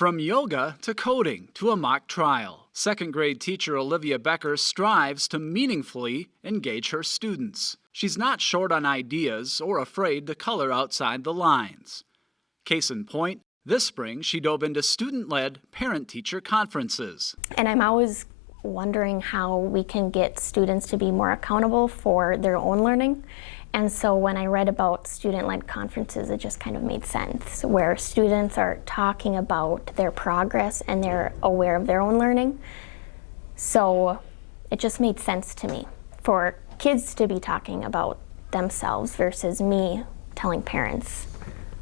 From yoga to coding to a mock trial, second grade teacher Olivia Becker strives to meaningfully engage her students. She's not short on ideas or afraid to color outside the lines. Case in point, this spring she dove into student-led parent-teacher conferences. And I'm always wondering how we can get students to be more accountable for their own learning. And so when I read about student-led conferences, it just kind of made sense, where students are talking about their progress and they're aware of their own learning. So it just made sense to me for kids to be talking about themselves versus me telling parents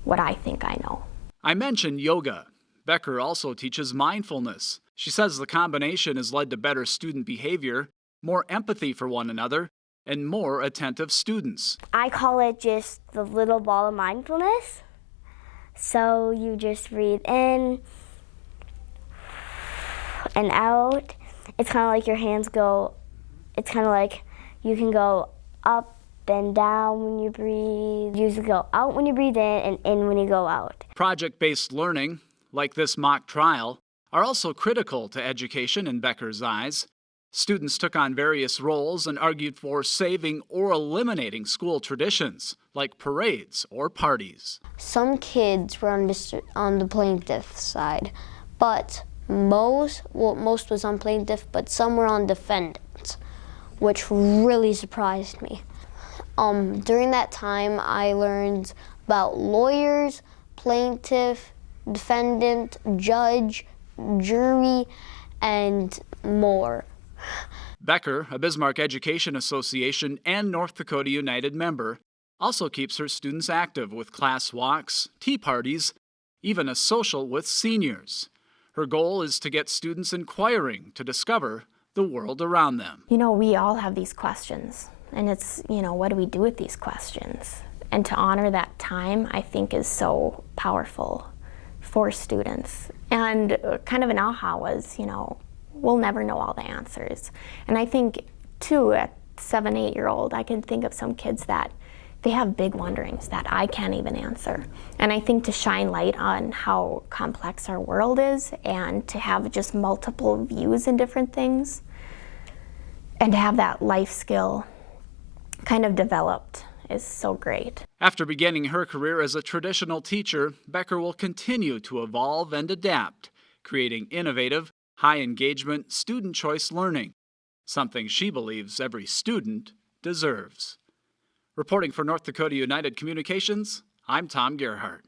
what I think I know. I mentioned yoga. Becker also teaches mindfulness. She says the combination has led to better student behavior, more empathy for one another, and more attentive students. I call it just the little ball of mindfulness. So you just breathe in and out. It's kind of like your hands go, it's kind of like you can go up and down when you breathe. You usually go out when you breathe in and in when you go out. Project-based learning, like this mock trial, are also critical to education in Becker's eyes. Students took on various roles and argued for saving or eliminating school traditions, like parades or parties. Some kids were on the plaintiff side, but most was on plaintiff, but some were on defendant, which really surprised me. During that time, I learned about lawyers, plaintiff, defendant, judge, jury, and more. Becker, a Bismarck Education Association and North Dakota United member, also keeps her students active with class walks, tea parties, even a social with seniors. Her goal is to get students inquiring to discover the world around them. You know, we all have these questions, and it's, what do we do with these questions? And to honor that time, I think, is so powerful for students. And kind of an aha was, we'll never know all the answers. And I think, too, at 7, 8-year-old, I can think of some kids that they have big wonderings that I can't even answer. And I think to shine light on how complex our world is and to have just multiple views in different things and to have that life skill kind of developed is so great. After beginning her career as a traditional teacher, Becker will continue to evolve and adapt, creating innovative, high-engagement, student choice learning, something she believes every student deserves. Reporting for North Dakota United Communications, I'm Tom Gerhardt.